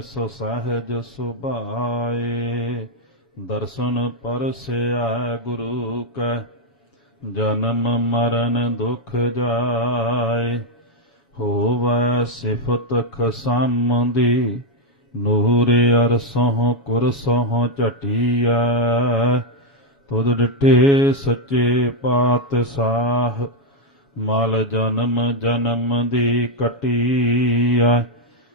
ਸੋ ਸਹਜ ਸੁਭਾਏ, ਦਰਸ਼ਨ ਪਰਸਿਆ ਗੁਰੂ ਕੈ, ਜਨਮ ਮਰਨ ਦੁਖ ਜਾਏ। ਹੋਵੈ ਸਿਫਤ ਖਸਮ ਦੀ ਨੂਰ ਅਰਸੋਂ ਕੁਰਸੋਂ ਝਟੀਐ। ਤੁਧ ਡਿਠੇ ਸੱਚੇ ਪਾਤਸ਼ਾਹ, ਮਲ ਜਨਮ ਜਨਮ ਦੀ ਕਟੀਐ।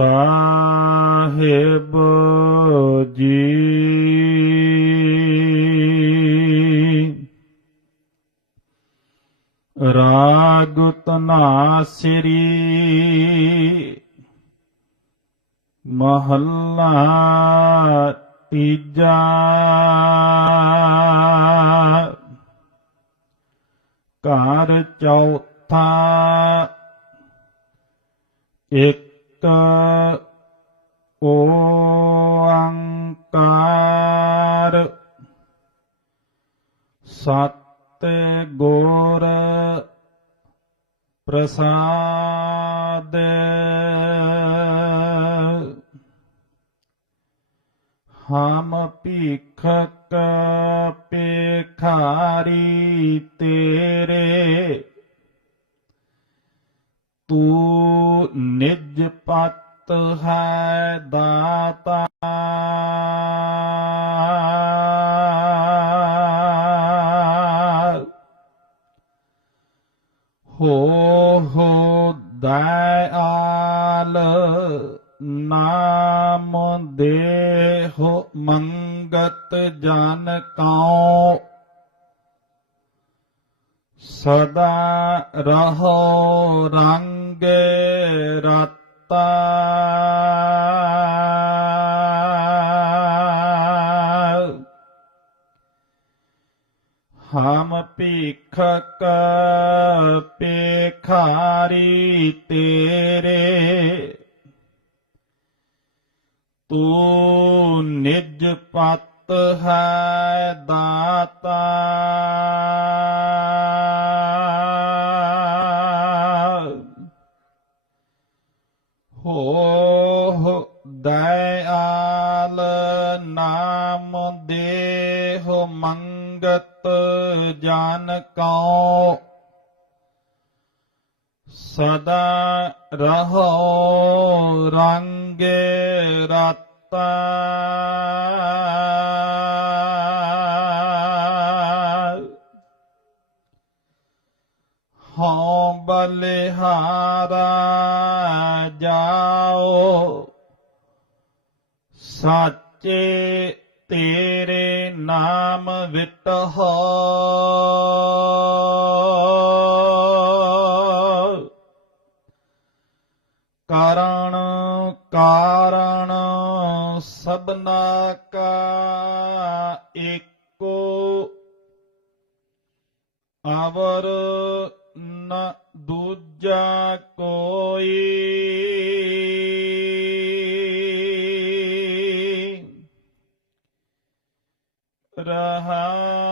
ਸਾਹਿਬ ਜੀ। ਰਾਗ ਤਨਾਸਰੀ ਮਹੱਲਾ ਤੀਜਾ। ਘਰ ਚੌਥਾ ਇੱਕ ਓੰਕਾਰ ਸਤ ਗੁਰ ਪ੍ਰਸਾਦ। ਹਮ ਭੀਖਕ ਪੇਖਾਰੀ ਤੇਰੇ। ਤੂੰ ਨਿਜ ਪਤ ਹੈ ਦਾਤਾ। ਹੋ ਹੋ ਦਇਆਲ ਨਾਮ ਦੇਹੁ ਮੰਗਤ ਜਨ ਕਉ। ਸਦਾ ਰਹੋ ਰੰਗ ਰਤਾ। ਹਮ ਭੀਖਕ ਪੇਖਾਰੀ ਤੇਰੇ ਤੂੰ ਨਿਜ ਪਤ ਹੈ ਦਾਤਾ। ਹੋ ਦਇਆਲ ਨਾਮ ਦੇਹ ਮੰਗਤ ਜਨ ਕਉ। ਸਦਾ ਰਹੋ ਰੰਗੇ ਰਤਾ ਹਉ ਬਲਿਹਾਰਾ ਜਾਓ। ਸਾਚੇ ਤੇਰੇ ਨਾਮ ਵਿਟਹੁ ਕਾਰਣ ਕਾਰ ਸਭਨਾ ਕਾ ਏਕੋ ਆਵਰ ਨ ਦੂਜਾ ਕੋਈ। ਰਹਾਓ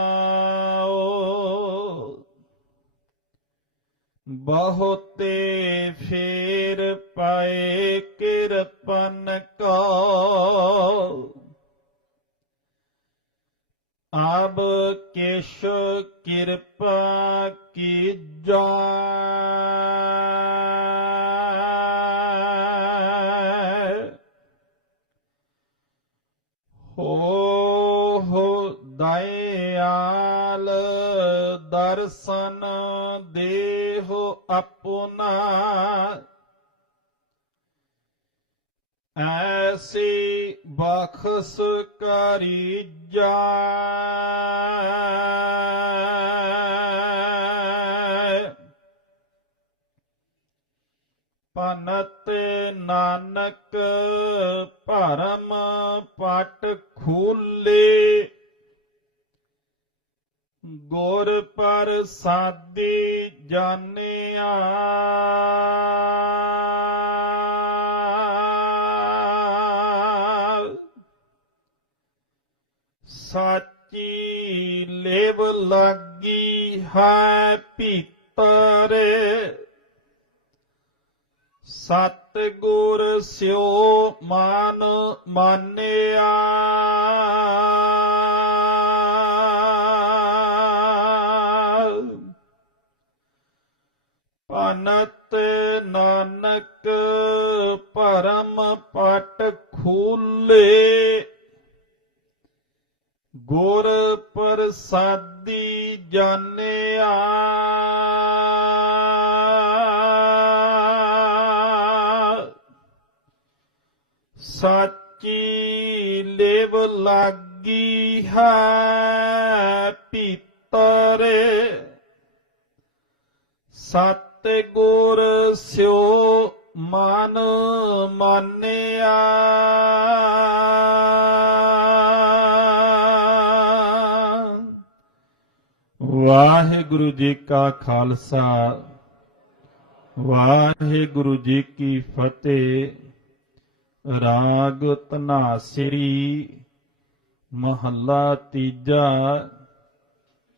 ਬਹੁਤੇ ਫੇਰ ਪਾਏ ਕਿਰਪਨ ਕੋ। ਆਬ ਕਿਛ ਕਿਰਪਾ ਕੀਜਾ ਦਰਸ਼ਨ ਦੇਹੁ ਆਪਣਾ। ਐਸੀ ਬਖਸ ਕਰੀ ਜਾਏ ਪਨਤ ਨਾਨਕ ਭਰਮ ਪਟ ਖੂਲੇ। ਗੁਰ ਪ੍ਰਸਾਦੀ ਜਾਣਿਆ। ਸਾਚੀ ਲੇਵ ਲੱਗੀ ਹੈ ਭੀਤਰ। ਸਤ ਗੁਰ ਸਿਓ ਮਾਨ ਮਾਨਿਆ। ਪਨਤ ਨਾਨਕ ਪਰਮ ਪਟ ਖੂਲੇ ਗੁਰ ਪ੍ਰਸਾਦੀ ਜਾਣਿਆ ਸਾਚੀ ਲੇਵ ਲਾਗੀ ਹੈ ਭੀਤਰ ਸਤ ਗੁਰ ਸਿਓ ਮਨ ਮਾਨਿਆ। ਵਾਹਿਗੁਰੂ ਜੀ ਕਾ ਖਾਲਸਾ, ਵਾਹਿਗੁਰੂ ਜੀ ਕੀ ਫਤਿਹ। ਰਾਗ ਧਨਾਸਰੀ, ਮਹੱਲਾ ਤੀਜਾ,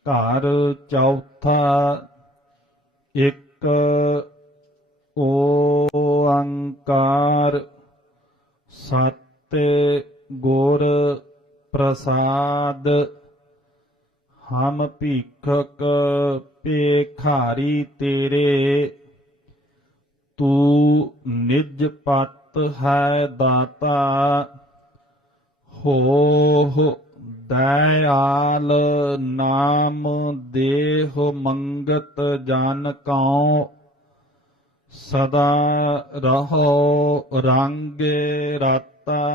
ਘਰ ਚੌਥਾ, ਇੱਕ ਓੰਕਾਰ ਸਤ ਗੁਰ ਪ੍ਰਸਾਦ ਹਮ ਭੀਖਕ ਭੇਖਾਰੀ ਤੇਰੇ ਤੂੰ ਨਿਜ ਪਤ ਹੈ ਦਾਤਾ ਹੋ ਦਇਆਲ ਨਾਮ ਦੇਹ ਮੰਗਤ ਜਨ ਕਉ ਸਦਾ ਰਹੋ ਰੰਗੇ ਰਤਾ।